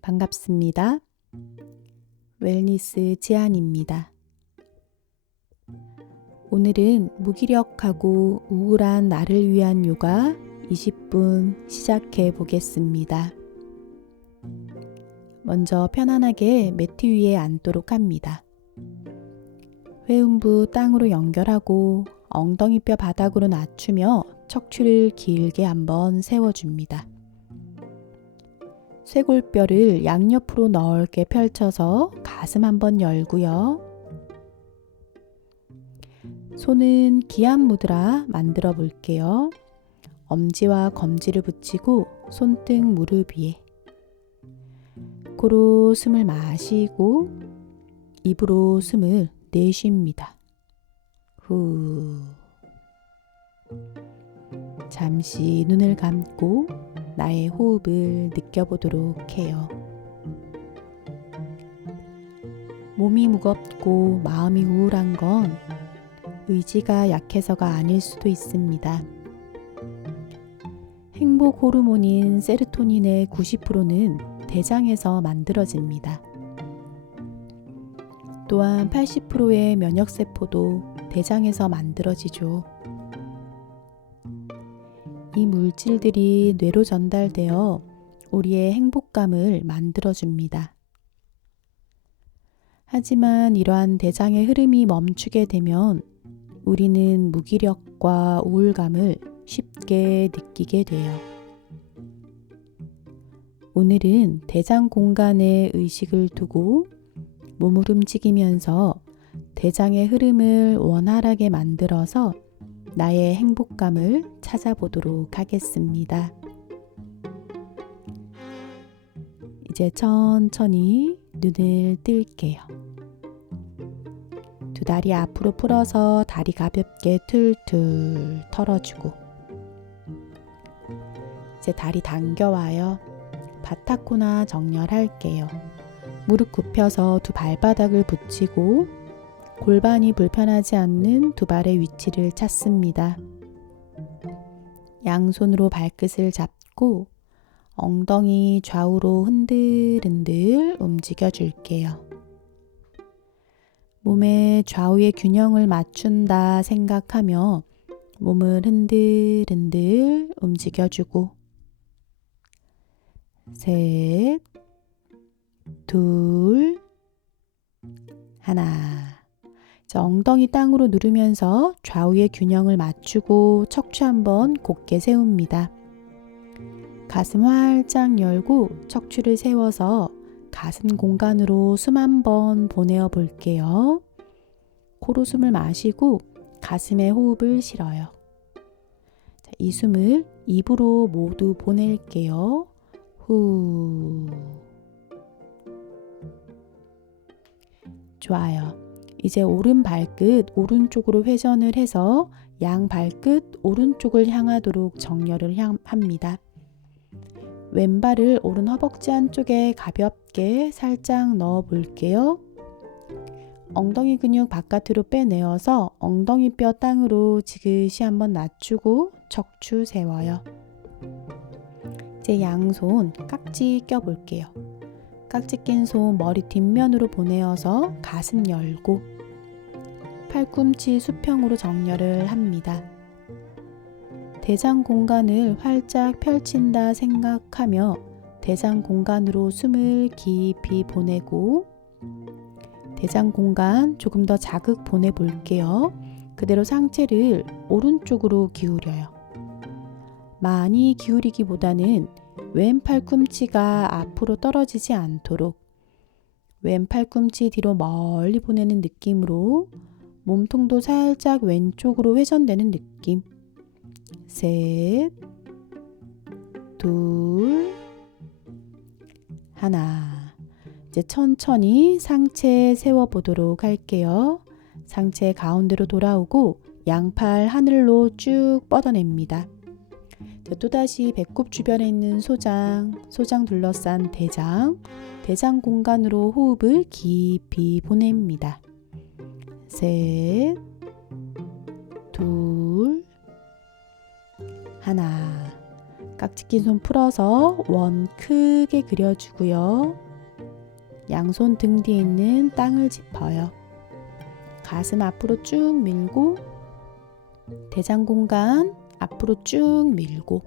반갑습니다. 웰니스 지안입니다. 오늘은 무기력하고 우울한 나를 위한 요가 20분 시작해 보겠습니다. 먼저 편안하게 매트 위에 앉도록 합니다. 회음부 땅으로 연결하고 엉덩이뼈 바닥으로 낮추며 척추를 길게 한번 세워줍니다. 쇄골뼈를 양옆으로 넓게 펼쳐서 가슴 한번 열고요. 손은 기안 무드라 만들어 볼게요. 엄지와 검지를 붙이고 손등 무릎 위에. 코로 숨을 마시고 입으로 숨을 내쉽니다. 후. 잠시 눈을 감고 나의 호흡을 느껴보도록 해요. 몸이 무겁고 마음이 우울한 건 의지가 약해서가 아닐 수도 있습니다. 행복 호르몬인 세로토닌의 90%는 대장에서 만들어집니다. 또한 80%의 면역세포도 대장에서 만들어지죠. 이 물질들이 뇌로 전달되어 우리의 행복감을 만들어줍니다. 하지만 이러한 대장의 흐름이 멈추게 되면 우리는 무기력과 우울감을 쉽게 느끼게 돼요. 오늘은 대장 공간에 의식을 두고 몸을 움직이면서 대장의 흐름을 원활하게 만들어서 나의 행복감을 찾아보도록 하겠습니다. 이제 천천히 눈을 뜰게요. 두 다리 앞으로 풀어서 다리 가볍게 툴툴 털어주고 이제 다리 당겨와요. 바타코나 정렬할게요. 무릎 굽혀서 두 발바닥을 붙이고 골반이 불편하지 않는 두 발의 위치를 찾습니다. 양손으로 발끝을 잡고 엉덩이 좌우로 흔들흔들 움직여 줄게요. 몸의 좌우의 균형을 맞춘다 생각하며 몸을 흔들흔들 움직여주고 셋, 둘, 하나. 엉덩이 땅으로 누르면서 좌우의 균형을 맞추고 척추 한번 곧게 세웁니다. 가슴 활짝 열고 척추를 세워서 가슴 공간으로 숨 한번 보내어 볼게요. 코로 숨을 마시고 가슴에 호흡을 실어요. 이 숨을 입으로 모두 보낼게요. 후. 좋아요. 이제 오른 발끝 오른쪽으로 회전을 해서 양 발끝 오른쪽을 향하도록 정렬을 합니다. 왼발을 오른 허벅지 안쪽에 가볍게 살짝 넣어 볼게요. 엉덩이 근육 바깥으로 빼내어서 엉덩이 뼈 땅으로 지그시 한번 낮추고 척추 세워요. 이제 양손 깍지 껴 볼게요. 깍지 낀 손 머리 뒷면으로 보내어서 가슴 열고 팔꿈치 수평으로 정렬을 합니다. 대장 공간을 활짝 펼친다 생각하며 대장 공간으로 숨을 깊이 보내고 대장 공간 조금 더 자극 보내볼게요. 그대로 상체를 오른쪽으로 기울여요. 많이 기울이기보다는 왼 팔꿈치가 앞으로 떨어지지 않도록 왼 팔꿈치 뒤로 멀리 보내는 느낌으로 몸통도 살짝 왼쪽으로 회전되는 느낌. 셋, 둘, 하나. 이제 천천히 상체 세워보도록 할게요. 상체 가운데로 돌아오고 양팔 하늘로 쭉 뻗어냅니다. 또다시 배꼽 주변에 있는 소장 둘러싼 대장 공간으로 호흡을 깊이 보냅니다. 셋, 둘, 하나. 깍지 낀 손 풀어서 원 크게 그려주고요. 양손 등 뒤에 있는 땅을 짚어요. 가슴 앞으로 쭉 밀고 대장 공간 앞으로 쭉 밀고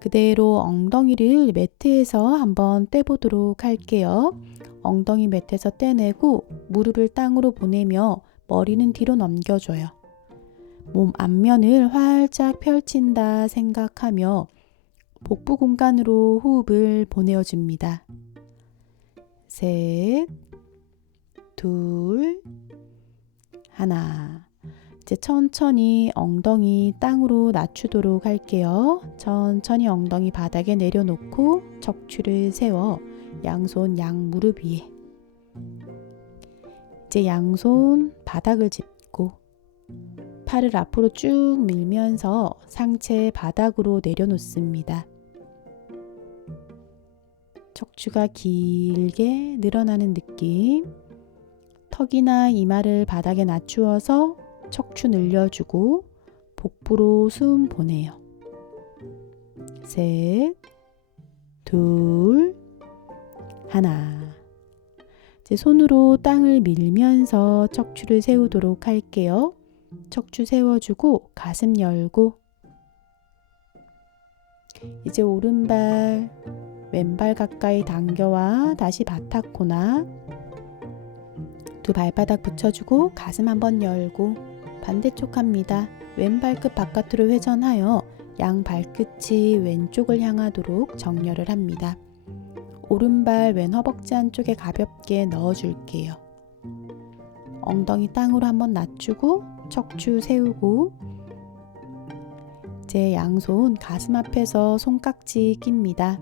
그대로 엉덩이를 매트에서 한번 떼보도록 할게요. 엉덩이 매트에서 떼내고 무릎을 땅으로 보내며 머리는 뒤로 넘겨줘요. 몸 앞면을 활짝 펼친다 생각하며 복부 공간으로 호흡을 보내어줍니다. 셋, 둘, 하나. 이제 천천히 엉덩이 땅으로 낮추도록 할게요. 천천히 엉덩이 바닥에 내려놓고 척추를 세워 양손 양무릎 위에. 이제 양손 바닥을 짚고 팔을 앞으로 쭉 밀면서 상체 바닥으로 내려놓습니다. 척추가 길게 늘어나는 느낌. 턱이나 이마를 바닥에 낮추어서 척추 늘려주고 복부로 숨 보내요. 셋, 둘, 하나. 이제 손으로 땅을 밀면서 척추를 세우도록 할게요. 척추 세워주고 가슴 열고 이제 오른발, 왼발 가까이 당겨와 다시 바타코나 두 발바닥 붙여주고 가슴 한번 열고 반대쪽 합니다. 왼발끝 바깥으로 회전하여 양 발끝이 왼쪽을 향하도록 정렬을 합니다. 오른발 왼 허벅지 안쪽에 가볍게 넣어줄게요. 엉덩이 땅으로 한번 낮추고 척추 세우고 이제 양손 가슴 앞에서 손깍지 낍니다.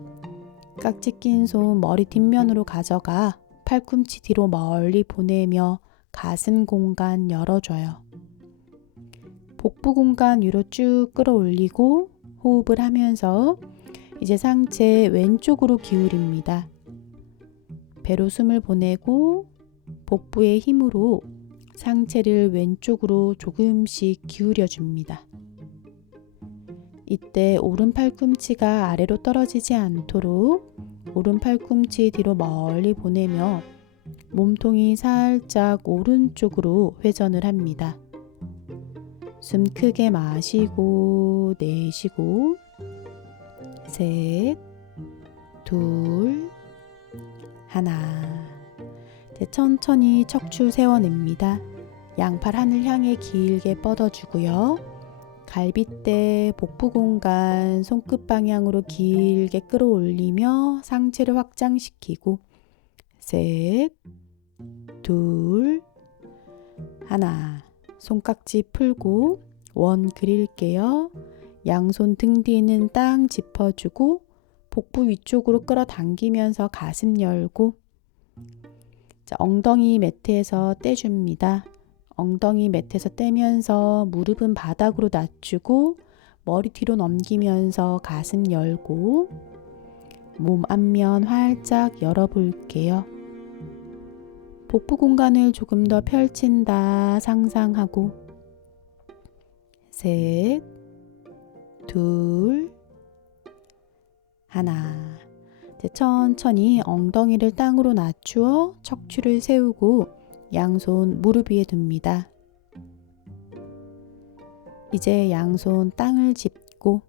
깍지 낀 손 머리 뒷면으로 가져가 팔꿈치 뒤로 멀리 보내며 가슴 공간 열어줘요. 복부 공간 위로 쭉 끌어올리고 호흡을 하면서 이제 상체 왼쪽으로 기울입니다. 배로 숨을 보내고 복부의 힘으로 상체를 왼쪽으로 조금씩 기울여 줍니다. 이때 오른 팔꿈치가 아래로 떨어지지 않도록 오른 팔꿈치 뒤로 멀리 보내며 몸통이 살짝 오른쪽으로 회전을 합니다. 숨 크게 마시고 내쉬고 셋, 둘, 하나. 천천히 척추 세워냅니다. 양팔 하늘 향해 길게 뻗어주고요. 갈빗대 복부 공간 손끝 방향으로 길게 끌어올리며 상체를 확장시키고 셋, 둘, 하나. 손깍지 풀고 원 그릴게요. 양손 등 뒤에 있는 땅 짚어주고 복부 위쪽으로 끌어당기면서 가슴 열고 자, 엉덩이 매트에서 떼줍니다. 엉덩이 매트에서 떼면서 무릎은 바닥으로 낮추고 머리 뒤로 넘기면서 가슴 열고 몸 앞면 활짝 열어볼게요. 복부 공간을 조금 더 펼친다 상상하고 셋, 둘, 하나. 이제 천천히 엉덩이를 땅으로 낮추어 척추를 세우고 양손 무릎 위에 둡니다. 이제 양손 땅을 짚고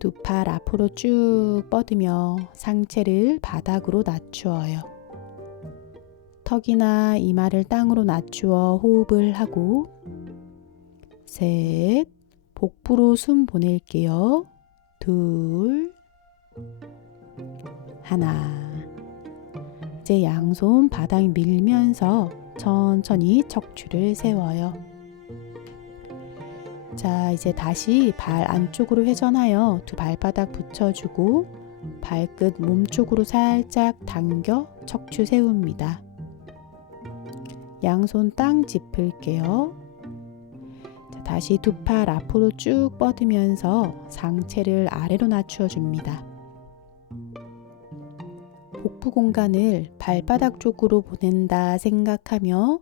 두 팔 앞으로 쭉 뻗으며 상체를 바닥으로 낮추어요. 턱이나 이마를 땅으로 낮추어 호흡을 하고 셋, 복부로 숨 보낼게요. 둘, 하나. 이제 양손 바닥 밀면서 천천히 척추를 세워요. 자, 이제 다시 발 안쪽으로 회전하여 두 발바닥 붙여주고 발끝 몸쪽으로 살짝 당겨 척추 세웁니다. 양손 땅 짚을게요. 자, 다시 두 팔 앞으로 쭉 뻗으면서 상체를 아래로 낮추어 줍니다. 복부 공간을 발바닥 쪽으로 보낸다 생각하며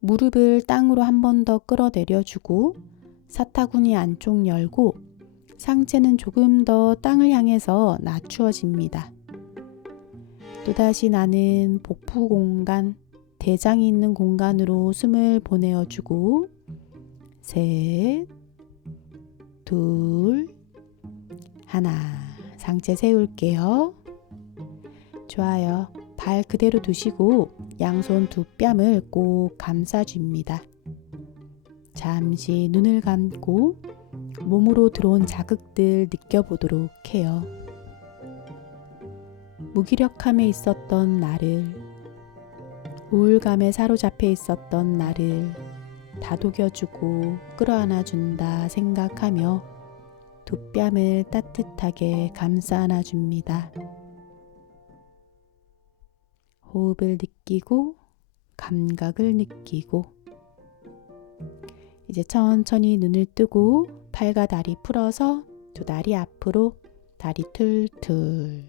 무릎을 땅으로 한 번 더 끌어내려주고 사타구니 안쪽 열고 상체는 조금 더 땅을 향해서 낮추어집니다. 또다시 나는 복부 공간, 대장이 있는 공간으로 숨을 보내어주고 셋, 둘, 하나. 상체 세울게요. 좋아요. 발 그대로 두시고 양손 두 뺨을 꼭 감싸줍니다. 잠시 눈을 감고 몸으로 들어온 자극들 느껴보도록 해요. 무기력함에 있었던 나를, 우울감에 사로잡혀 있었던 나를 다독여주고 끌어안아준다 생각하며 두 뺨을 따뜻하게 감싸 안아줍니다. 호흡을 느끼고 감각을 느끼고 이제 천천히 눈을 뜨고 팔과 다리 풀어서 두 다리 앞으로 다리 툴툴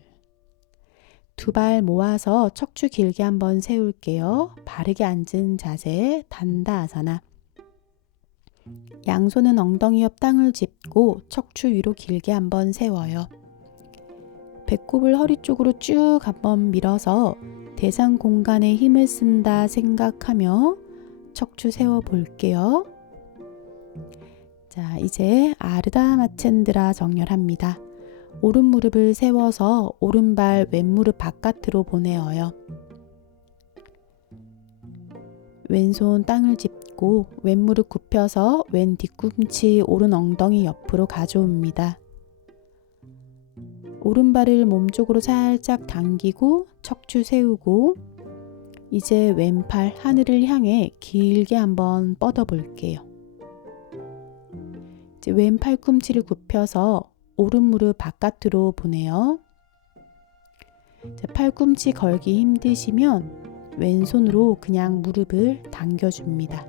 두 발 모아서 척추 길게 한번 세울게요. 바르게 앉은 자세 단다아사나. 양손은 엉덩이 옆 땅을 짚고 척추 위로 길게 한번 세워요. 배꼽을 허리 쪽으로 쭉 한번 밀어서 대장 공간에 힘을 쓴다 생각하며 척추 세워 볼게요. 자, 이제 아르다 마챈드라 정렬합니다. 오른 무릎을 세워서 오른발 왼무릎 바깥으로 보내어요. 왼손 땅을 짚고 왼무릎 굽혀서 왼 뒤꿈치 오른 엉덩이 옆으로 가져옵니다. 오른발을 몸쪽으로 살짝 당기고 척추 세우고 이제 왼팔 하늘을 향해 길게 한번 뻗어 볼게요. 이제 왼 팔꿈치를 굽혀서 오른 무릎 바깥으로 보내요. 팔꿈치 걸기 힘드시면 왼손으로 그냥 무릎을 당겨줍니다.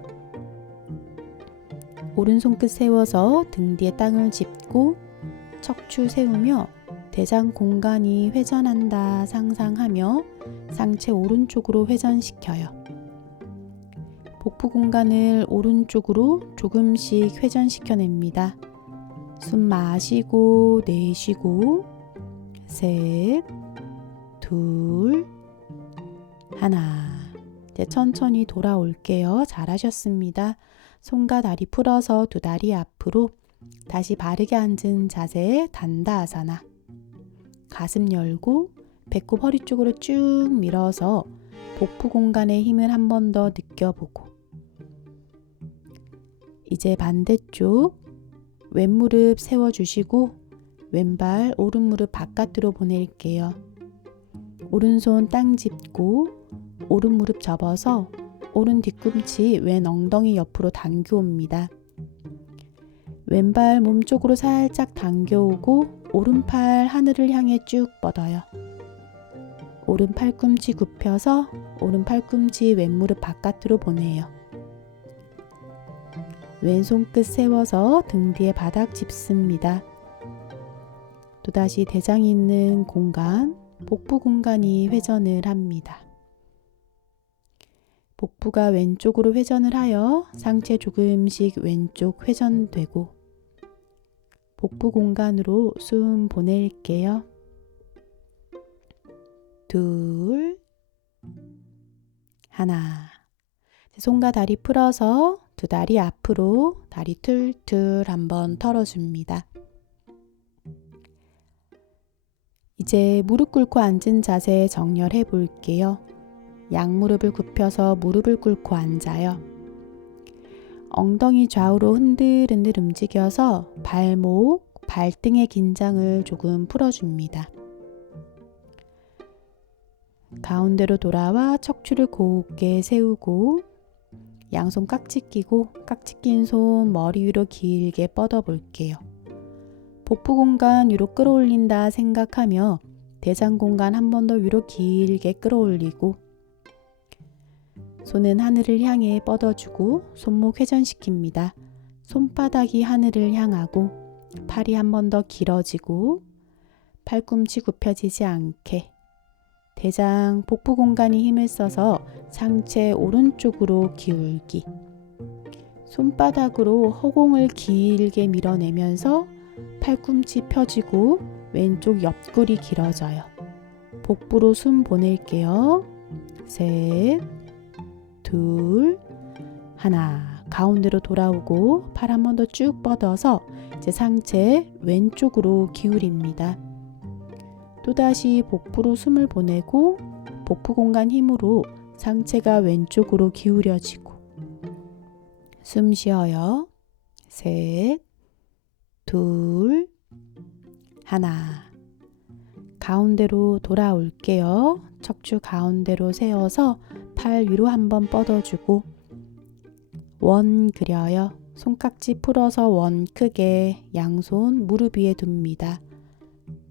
오른손 끝 세워서 등 뒤에 땅을 짚고 척추 세우며 대장 공간이 회전한다 상상하며 상체 오른쪽으로 회전시켜요. 복부 공간을 오른쪽으로 조금씩 회전시켜냅니다. 숨 마시고 내쉬고 셋, 둘, 하나. 이제 천천히 돌아올게요. 잘하셨습니다. 손과 다리 풀어서 두 다리 앞으로 다시 바르게 앉은 자세 단다아사나. 가슴 열고 배꼽 허리 쪽으로 쭉 밀어서 복부 공간의 힘을 한 번 더 느껴보고 이제 반대쪽 왼무릎 세워주시고 왼발 오른무릎 바깥으로 보낼게요. 오른손 땅 짚고 오른무릎 접어서 오른 뒤꿈치 왼 엉덩이 옆으로 당겨옵니다. 왼발 몸쪽으로 살짝 당겨오고 오른팔 하늘을 향해 쭉 뻗어요. 오른 팔꿈치 굽혀서 오른 팔꿈치 왼무릎 바깥으로 보내요. 왼손 끝 세워서 등 뒤에 바닥 짚습니다. 또다시 대장이 있는 공간, 복부 공간이 회전을 합니다. 복부가 왼쪽으로 회전을 하여 상체 조금씩 왼쪽 회전되고 복부 공간으로 숨 보낼게요. 둘, 하나. 손과 다리 풀어서 두 다리 앞으로 다리 툴툴 한번 털어줍니다. 이제 무릎 꿇고 앉은 자세 정렬해 볼게요. 양무릎을 굽혀서 무릎을 꿇고 앉아요. 엉덩이 좌우로 흔들흔들 움직여서 발목, 발등의 긴장을 조금 풀어줍니다. 가운데로 돌아와 척추를 곧게 세우고 양손 깍지 끼고 깍지 낀 손 머리 위로 길게 뻗어 볼게요. 복부 공간 위로 끌어올린다 생각하며 대장 공간 한 번 더 위로 길게 끌어올리고 손은 하늘을 향해 뻗어주고 손목 회전시킵니다. 손바닥이 하늘을 향하고 팔이 한 번 더 길어지고 팔꿈치 굽혀지지 않게 대장 복부 공간이 힘을 써서 상체 오른쪽으로 기울기 손바닥으로 허공을 길게 밀어내면서 팔꿈치 펴지고 왼쪽 옆구리 길어져요. 복부로 숨 보낼게요. 셋, 둘, 하나. 가운데로 돌아오고 팔 한 번 더 쭉 뻗어서 이제 상체 왼쪽으로 기울입니다. 또다시 복부로 숨을 보내고 복부 공간 힘으로 상체가 왼쪽으로 기울여지고 숨 쉬어요. 셋, 둘, 하나. 가운데로 돌아올게요. 척추 가운데로 세워서 팔 위로 한번 뻗어주고 원 그려요. 손깍지 풀어서 원 크게 양손 무릎 위에 둡니다.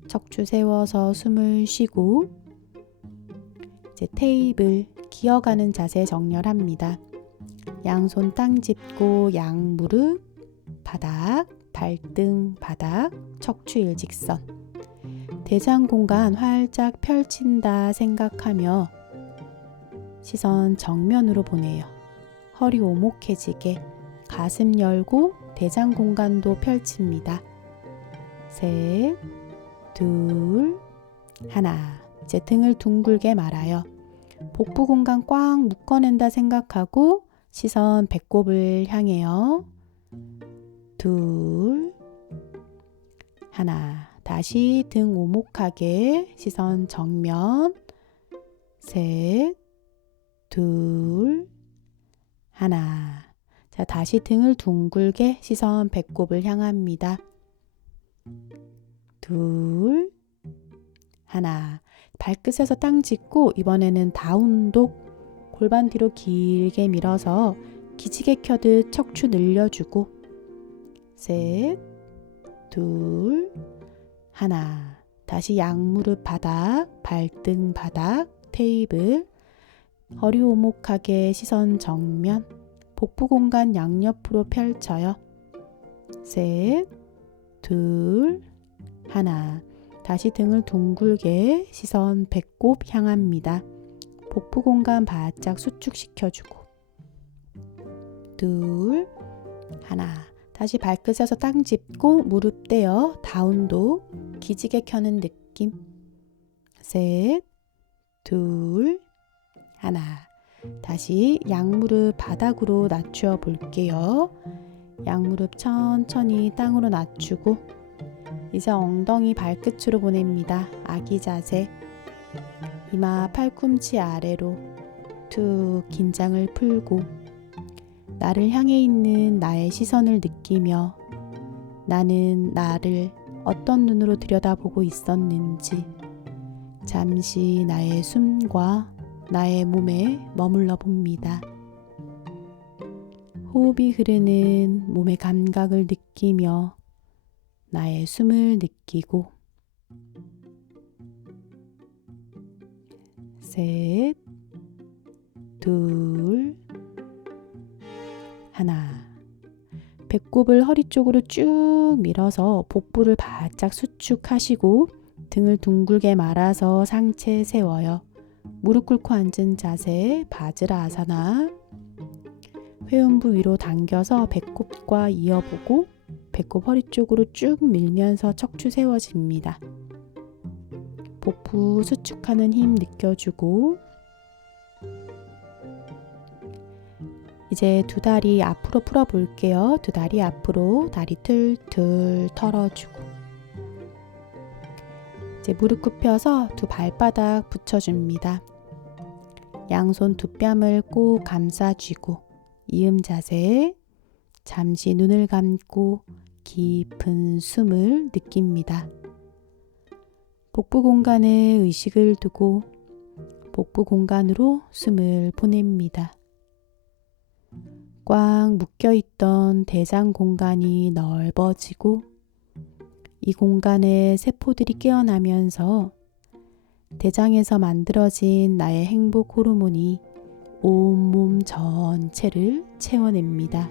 척추 세워서 숨을 쉬고 이제 테이블 기어가는 자세 정렬합니다. 양손 땅 짚고 양무릎 바닥, 발등 바닥, 척추 일직선. 대장 공간 활짝 펼친다 생각하며 시선 정면으로 보내요. 허리 오목해지게 가슴 열고 대장 공간도 펼칩니다. 셋, 둘, 하나. 이제 등을 둥글게 말아요. 복부 공간 꽉 묶어낸다 생각하고 시선 배꼽을 향해요. 둘, 하나. 다시 등 오목하게 시선 정면. 셋, 둘, 하나. 자, 다시 등을 둥글게 시선 배꼽을 향합니다. 둘, 하나. 발끝에서 땅 짚고 이번에는 다운독 골반 뒤로 길게 밀어서 기지개 켜듯 척추 늘려주고 셋, 둘, 하나. 다시 양무릎 바닥, 발등 바닥, 테이블. 허리 오목하게 시선 정면. 복부 공간 양옆으로 펼쳐요. 셋, 둘, 하나. 다시 등을 둥글게 시선 배꼽 향합니다. 복부 공간 바짝 수축시켜주고 둘, 하나. 다시 발끝에서 땅 짚고 무릎 떼어 다운독 기지개 켜는 느낌. 셋, 둘, 하나. 다시 양무릎 바닥으로 낮추어 볼게요. 양무릎 천천히 땅으로 낮추고 이제 엉덩이 발끝으로 보냅니다. 아기 자세. 이마 팔꿈치 아래로 툭 긴장을 풀고 나를 향해 있는 나의 시선을 느끼며 나는 나를 어떤 눈으로 들여다보고 있었는지 잠시 나의 숨과 나의 몸에 머물러 봅니다. 호흡이 흐르는 몸의 감각을 느끼며 나의 숨을 느끼고 셋, 둘, 하나. 배꼽을 허리 쪽으로 쭉 밀어서 복부를 바짝 수축하시고 등을 둥글게 말아서 상체 세워요. 무릎 꿇고 앉은 자세 바즈라아사나. 회음부 위로 당겨서 배꼽과 이어보고 배꼽 허리 쪽으로 쭉 밀면서 척추 세워집니다. 복부 수축하는 힘 느껴주고 이제 두 다리 앞으로 풀어 볼게요. 두 다리 앞으로 다리 틀틀 털어주고 이제 무릎 굽혀서 두 발바닥 붙여줍니다. 양손 두 뺨을 꼭 감싸쥐고 이음 자세. 잠시 눈을 감고 깊은 숨을 느낍니다. 복부 공간에 의식을 두고 복부 공간으로 숨을 보냅니다. 꽉 묶여있던 대장 공간이 넓어지고 이 공간에 세포들이 깨어나면서 대장에서 만들어진 나의 행복 호르몬이 온몸 전체를 채워냅니다.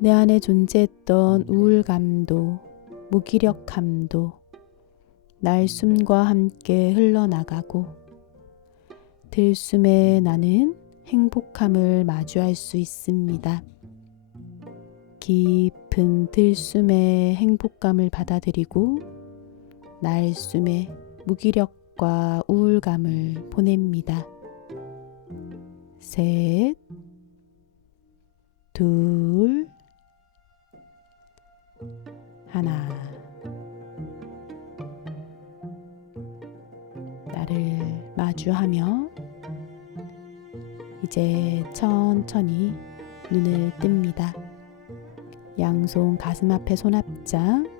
내 안에 존재했던 우울감도 무기력함도 날숨과 함께 흘러나가고 들숨에 나는 행복함을 마주할 수 있습니다. 깊은 들숨의 행복감을 받아들이고 날숨의 무기력과 우울감을 보냅니다. 셋, 둘, 하나. 나를 마주하며 이제 천천히 눈을 뜹니다. 양손 가슴 앞에 손합장.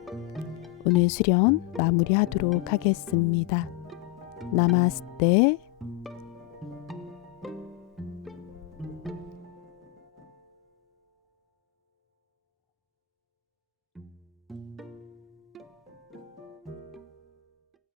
오늘 수련 마무리하도록 하겠습니다. 나마스테.